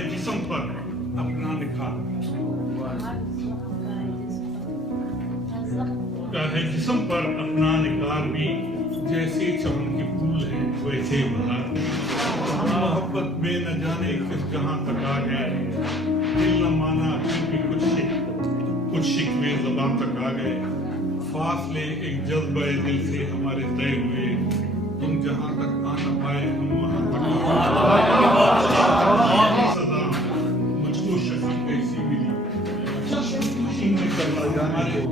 है जिस्म पर अपना निखार, का है जिस्म पर अपना निखार भी, जैसे चमन के फूल हैं वैसे बहार। मोहब्बत में न जाने किस जहां तक आ गए, दिल न माना फिर भी कुछ शिकवे ज़बान तक आ गए। फासले एक जज्बे दिल से हमारे तय हुए, तुम जहां तक आ न पाए हम वहां तक। सदा मुझको शफी कैसी मिली, खुशी में करना जाना जो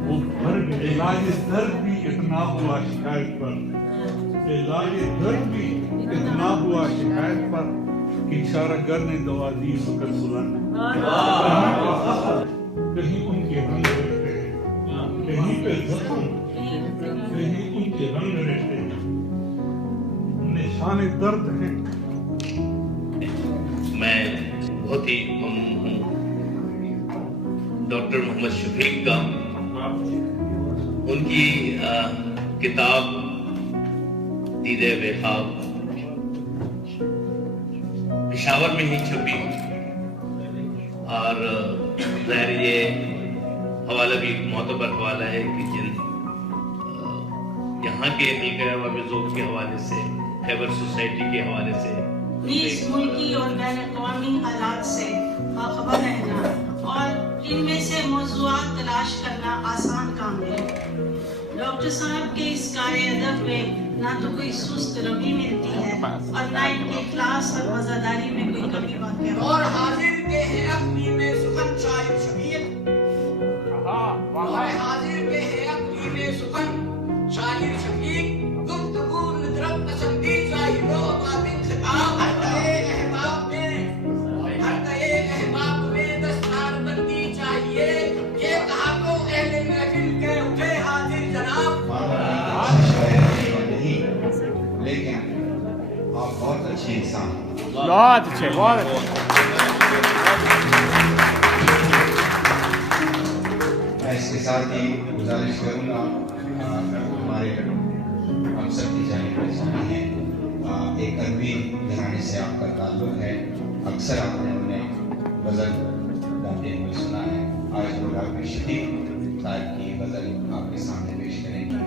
वो भर गए। इलाज दर्द भी इतना हुआ शिकायत पर, इलाज दर्द भी इतना हुआ शिकायत पर, कि इशारा करने दवा दी फकत बुलंद। कहीं उनके रंग रहते हैं, कहीं पे जख्म, कहीं उनके रंग रहते हैं, निशाने दर्द हैं। मैं बहुत ही ममनून हूँ डॉक्टर मोहम्मद शफीक का। उनकी किताब दीदे बेखाब पेशावर में ही छपी, और ज़ाहिर ये हवाला भी मोतबर हवाला है कि जिन यहाँ के हल्का ज़ौक़ के हवाले से, खैबर सोसाइटी के हवाले से, इस मुल्की और बैन अक़वामी हालात से बाखबर रहना और इनमें से मौज़ूआत तलाश करना आसान काम है। डॉक्टर साहब के इस कार्य अदब में ना तो कोई सुस्त रवि मिलती है और ना इनके इखलास और वज़ादारी में कोई कमी वाक़या। और हाजिर के हैं अपनी में सुखन शायर शबीर, और हाजिर के हैं अपनी में सुखन शायर शबीर, गुफ्तगू निद्रत पसंदी जाहिरो बातिन खिताब, हर एक अहबाब में दस्तार बंदी चाहिए, ये कहा तो अहले महफिल के उठे हाजिर जनाब। नहीं, लेकिन आप बहुत अच्छे इंसान हैं। बहुत अच्छे, बहुत अच्छे। मैं इसके साथ ही गुजारिश करूँगा, हमारे अक्सर की जानी पहचानी है, एक अरबी घराने से आपका ताल्लुक है, अक्सर आपने उन्हें गज़ल गाते हुए सुना है। आज वो डॉक्टर शफीक साहब की गज़ल आपके सामने पेश करेंगे।